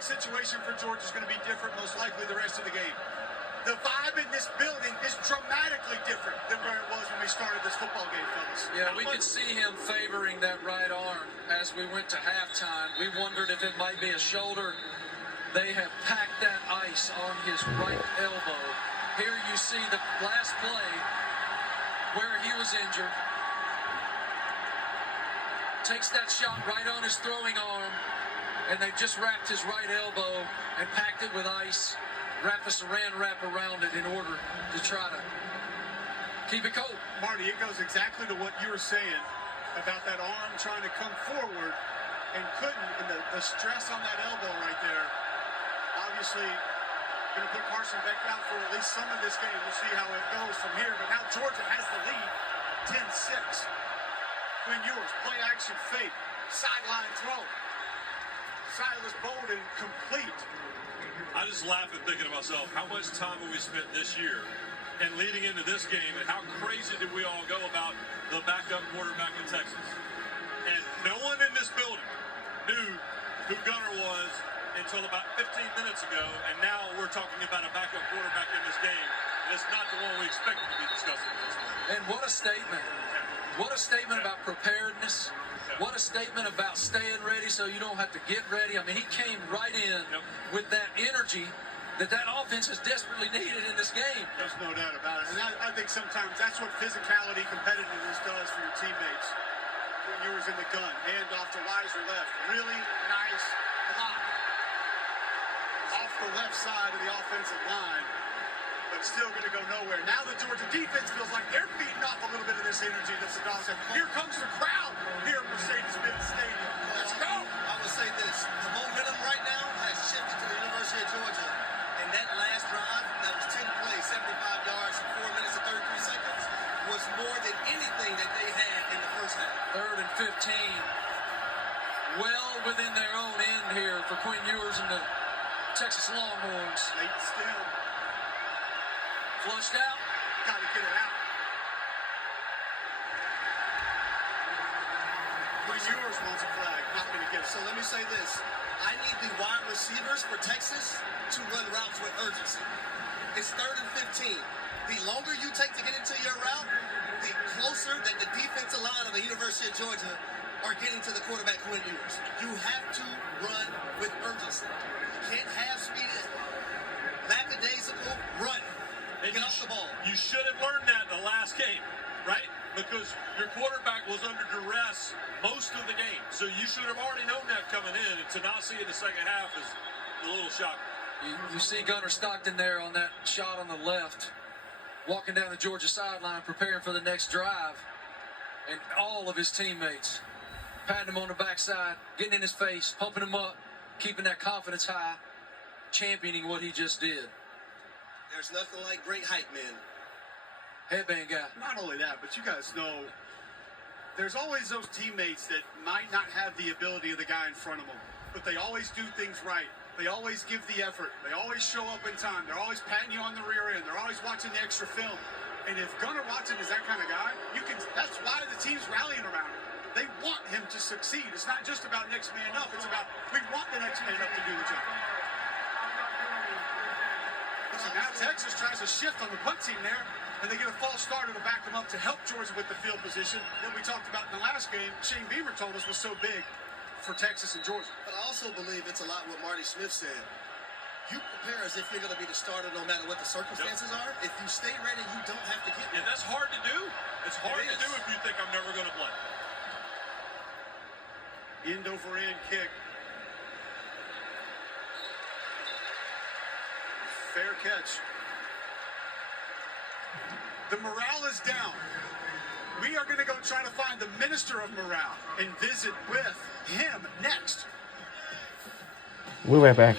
quarterback situation for Georgia is going to be different, most likely the rest of the game. The vibe in this building is dramatically different than where it was when we started this football game, fellas. Yeah, we could see him favoring that right arm as we went to halftime. We wondered if it might be a shoulder. They have packed that ice on his right elbow. Here you see the last play where he was injured. Takes that shot right on his throwing arm, and they just wrapped his right elbow and packed it with ice. Wrap a saran wrap around it in order to try to keep it cold. Marty, it goes exactly to what you were saying about that arm trying to come forward and couldn't, and the stress on that elbow right there. Obviously, going to put Carson Beck out for at least some of this game. We'll see how it goes from here. But now Georgia has the lead, 10-6. Quinn Ewers, play action fake, sideline throw. Silas Bolden complete. I just laugh at thinking to myself, how much time have we spent this year and leading into this game, and how crazy did we all go about the backup quarterback in Texas? And no one in this building knew who Gunner was until about 15 minutes ago, and now we're talking about a backup quarterback in this game, and it's not the one we expected to be discussing at this point. And what a statement. What a statement about preparedness. What a statement about staying ready so you don't have to get ready. I mean, he came right in with that energy that offense has desperately needed in this game. There's no doubt about it. And I think sometimes that's what physicality, competitiveness does for your teammates. Ewers in the gun, hand off to Weiser left. Really nice block. Off the left side of the offensive line, but still going to go nowhere. Now the Georgia defense feels like they're feeding off a little bit of this energy that Saddam said. Here comes the crowd here at Mercedes-Benz Stadium. Let's go. I would say this. The momentum right now has shifted to the University of Georgia. And that last drive, that was 10 plays, 75 yards, 4 minutes and 33 seconds, was more than anything that they had in the first half. 3rd and 15. Well within their own end here for Quinn Ewers and the Texas Longhorns. Late still. Flushed out. Got to get it out. Quinn Ewers wants a flag. Not going to get it. So let me say this. I need the wide receivers for Texas to run routes with urgency. It's 3rd and 15. The longer you take to get into your route, the closer that the defensive line of the University of Georgia are getting to the quarterback, Quinn Ewers. You have to run with urgency. You can't have speed it. Lackadaisical, run. And Get off the ball. You should have learned that in the last game, right? Because your quarterback was under duress most of the game. So you should have already known that coming in. And to not see it in the second half is a little shocking. You see Gunner Stockton there on that shot on the left, walking down the Georgia sideline, preparing for the next drive. And all of his teammates patting him on the backside, getting in his face, pumping him up, keeping that confidence high, championing what he just did. There's nothing like great hype, man. Headband guy. Not only that, but you guys know there's always those teammates that might not have the ability of the guy in front of them, but they always do things right. They always give the effort. They always show up in time. They're always patting you on the rear end. They're always watching the extra film. And if Gunnar Watson is that kind of guy, that's why the team's rallying around him. They want him to succeed. It's not just about next man up. It's about we want the next man up to do the job. So now Texas tries to shift on the punt team there, and they get a false starter to back them up to help Georgia with the field position that we talked about in the last game. Shane Beamer told us was so big for Texas and Georgia. But I also believe it's a lot what Marty Smith said. You prepare as if you're going to be the starter no matter what the circumstances are. If you stay ready, you don't have to get ready. And that's hard to do. It's hard to do if you think I'm never going to play. End over end kick. Fair catch. The morale is down. We are going to go try to find the minister of morale and visit with him next. We'll be right back.